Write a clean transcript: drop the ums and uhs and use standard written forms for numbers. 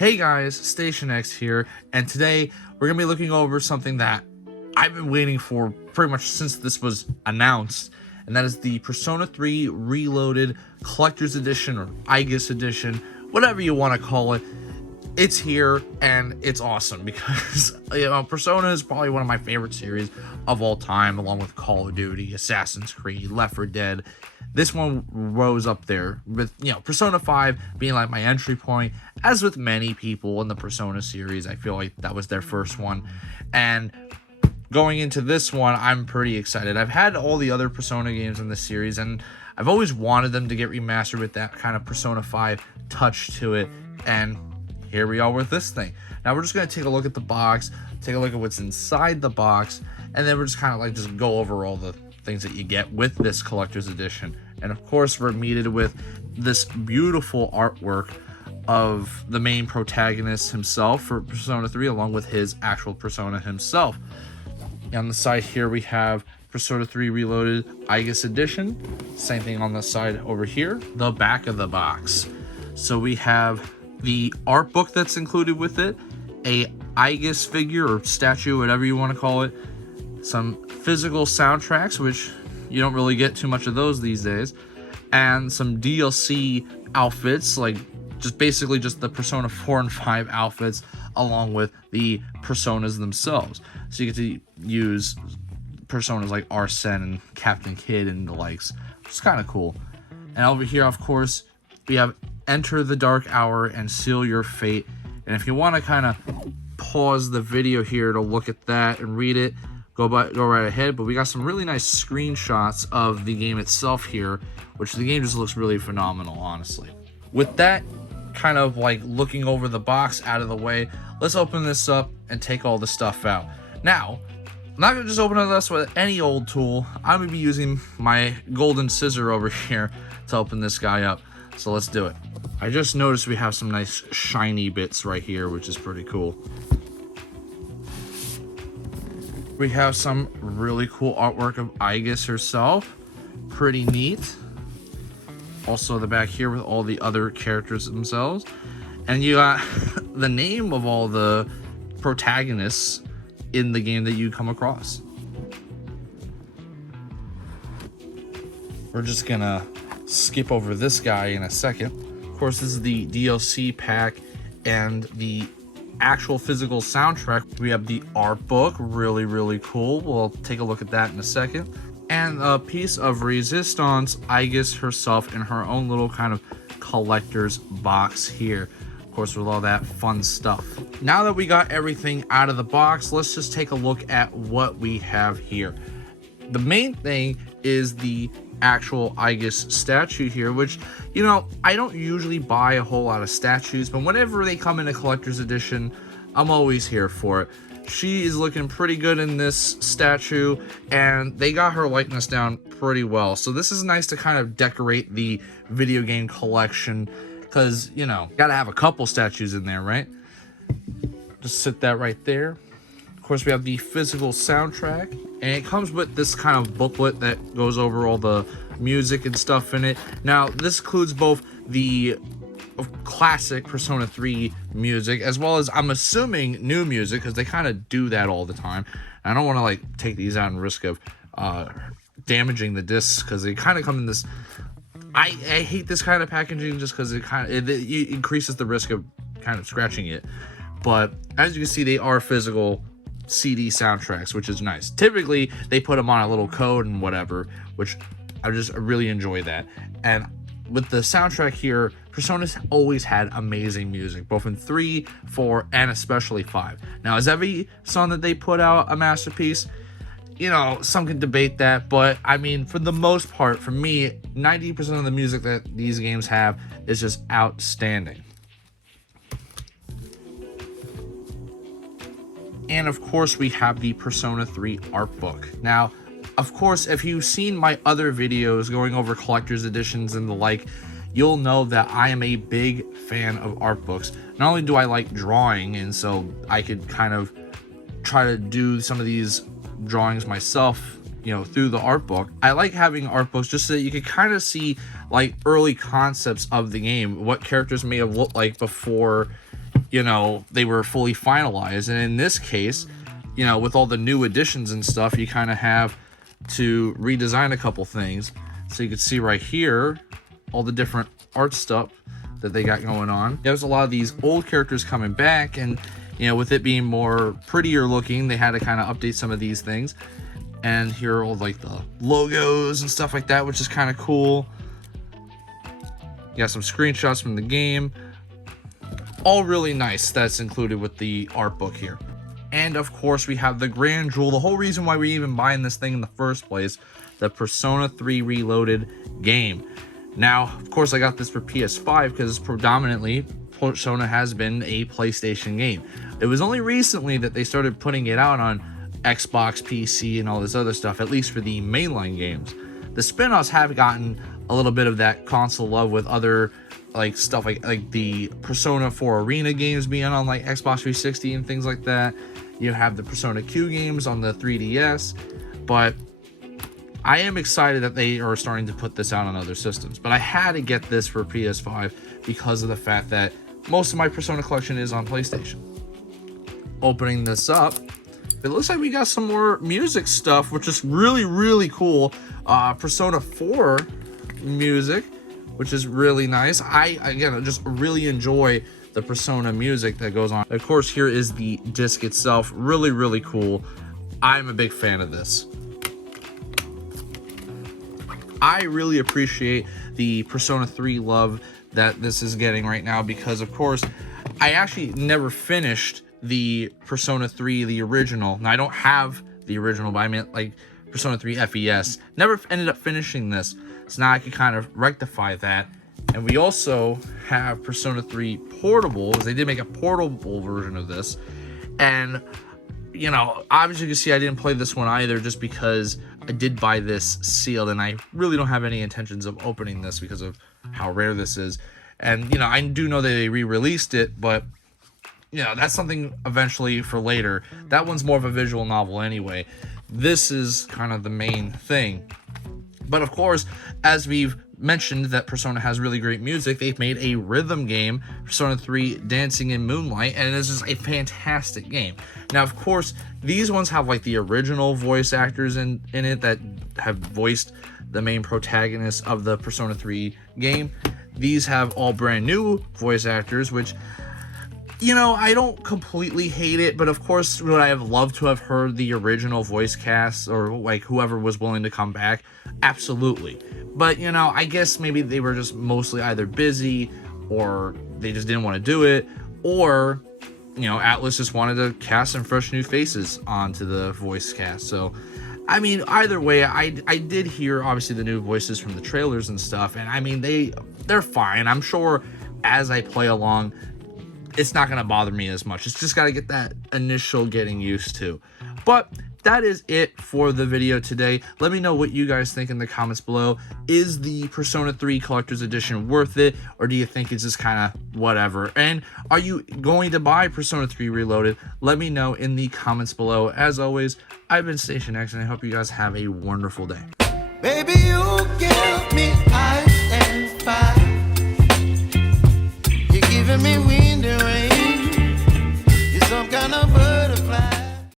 Hey guys, Station X here, and today we're going to be looking over something that I've been waiting for pretty much since this was announced, and that is the Persona 3 Reloaded Collector's Edition, or Aigis Edition, whatever you want to call it. It's here, and it's awesome because, Persona is probably one of my favorite series of all time, along with Call of Duty, Assassin's Creed, Left 4 Dead. This one rose up there with, Persona 5 being like my entry point. As with many people in the Persona series, I feel like that was their first one. And going into this one, I'm pretty excited. I've had all the other Persona games in this series, and I've always wanted them to get remastered with that kind of Persona 5 touch to it. And here we are with this thing. Now we're just going to take a look at the box, take a look at what's inside the box, and then we're just kind of like just go over all the things that you get with this collector's edition. And of course, we're meted with this beautiful artwork of the main protagonist himself for Persona 3, along with his actual persona himself. On the side here we have Persona 3 Reloaded Aigis Edition. Same thing on the side over here. The back of the box. So we have the art book that's included with it, a Aigis figure or statue, whatever you want to call it, some physical soundtracks, which you don't really get too much of those these days, and some DLC outfits, like basically just the Persona 4 and 5 outfits, along with the personas themselves. So you get to use personas like Arsene and Captain Kidd and the likes, which is kind of cool. And over here, of course, we have Enter the Dark Hour and Seal Your Fate. And if you want to kind of pause the video here to look at that and read it, go right ahead. But we got some really nice screenshots of the game itself here, which the game just looks really phenomenal, honestly. With that kind of like looking over the box out of the way, let's open this up and take all the stuff out. Now, I'm not going to just open this with any old tool. I'm going to be using my golden scissor over here to open this guy up. So let's do it. I just noticed we have some nice shiny bits right here, which is pretty cool. We have some really cool artwork of Aigis herself. Pretty neat. Also the back here with all the other characters themselves. And you got the name of all the protagonists in the game that you come across. We're just gonna skip over this guy in a second. Of course, this is the DLC pack and the actual physical soundtrack. We have the art book, really cool. We'll take a look at that in a second. And a piece of Resistance, Aigis herself in her own little kind of collector's box here. Of course, with all that fun stuff. Now that we got everything out of the box, let's just take a look at what we have here. The main thing is the actual Aigis statue here, which, I don't usually buy a whole lot of statues, but whenever they come in a collector's edition, I'm always here for it. She is looking pretty good in this statue, and they got her likeness down pretty well. So this is nice to kind of decorate the video game collection, because, gotta have a couple statues in there, right? Just sit that right there. Of course, we have the physical soundtrack, and it comes with this kind of booklet that goes over all the music and stuff in it. Now, this includes both the classic Persona 3 music, as well as, I'm assuming, new music, because they kind of do that all the time. I don't want to take these out and risk of damaging the discs, because they kind of come in this. I hate this kind of packaging just because it increases the risk of kind of scratching it. But as you can see, they are physical CD soundtracks, which is nice. Typically, they put them on a little code and whatever, which I really enjoy that. And with the soundtrack here, Persona's always had amazing music, both in 3, 4, and especially 5. Now, is every song that they put out a masterpiece? Some can debate that, but I mean, for the most part, for me, 90% of the music that these games have is just outstanding. And of course, we have the Persona 3 art book. Now, of course, if you've seen my other videos going over collector's editions and the like, you'll know that I am a big fan of art books. Not only do I like drawing, and so I could kind of try to do some of these drawings myself, through the art book. I like having art books just so that you can kind of see early concepts of the game, what characters may have looked like before you know, they were fully finalized. And in this case, you know, with all the new additions and stuff, you kind of have to redesign a couple things. So you can see right here all the different art stuff that they got going on. There's a lot of these old characters coming back, and you know, with it being more prettier looking, they had to kind of update some of these things. And here are all like the logos and stuff like that, which is kind of cool. You got some screenshots from the game, all really nice. That's included with the art book here. And of course, we have the grand jewel, the whole reason why we're even buying this thing in the first place, the Persona 3 Reloaded game. Now, of course, I got this for PS5 because predominantly Persona has been a PlayStation game. It was only recently that they started putting it out on Xbox, PC, and all this other stuff, at least for the mainline games. The spin-offs have gotten a little bit of that console love with other like stuff like the Persona 4 Arena games being on like Xbox 360 and things like that. You have the Persona Q games on the 3DS, but I am excited that they are starting to put this out on other systems. But I had to get this for PS5 because of the fact that most of my Persona collection is on PlayStation. Opening this up, it looks like we got some more music stuff, which is really, really cool. Persona 4 music, which is really nice. I just really enjoy the Persona music that goes on. Of course, here is the disc itself. Really, really cool. I'm a big fan of this. I really appreciate the Persona 3 love that this is getting right now because, of course, I actually never finished the Persona 3, the original. Now, I don't have the original, but I meant like Persona 3 FES. Never ended up finishing this, so now I can kind of rectify that. And we also have Persona 3 Portable, as they did make a portable version of this. And, you know, obviously you can see I didn't play this one either just because I did buy this sealed, and I really don't have any intentions of opening this because of how rare this is. And, you know, I do know that they re-released it, but, you know, that's something eventually for later. That one's more of a visual novel anyway. This is kind of the main thing. But of course, as we've mentioned that Persona has really great music, they've made a rhythm game, Persona 3 Dancing in Moonlight, and this is a fantastic game. Now, of course, these ones have like the original voice actors in it that have voiced the main protagonists of the Persona 3 game. These have all brand new voice actors, which, you know, I don't completely hate it, but of course, would I have loved to have heard the original voice cast or like whoever was willing to come back? Absolutely. But, you know, I guess maybe they were just mostly either busy or they just didn't want to do it, or, you know, Atlus just wanted to cast some fresh new faces onto the voice cast. So, I mean, either way, I did hear obviously the new voices from the trailers and stuff, and I mean, they're fine. I'm sure as I play along, it's not going to bother me as much. It's just got to get that initial getting used to. But that is it for the video today. Let me know what you guys think in the comments below. Is the Persona 3 Collector's Edition worth it, or do you think it's just kind of whatever? And are you going to buy Persona 3 Reloaded? Let me know in the comments below. As always, I've been Station X, and I hope you guys have a wonderful day. Baby, you give me ice and fire. You're giving me wings.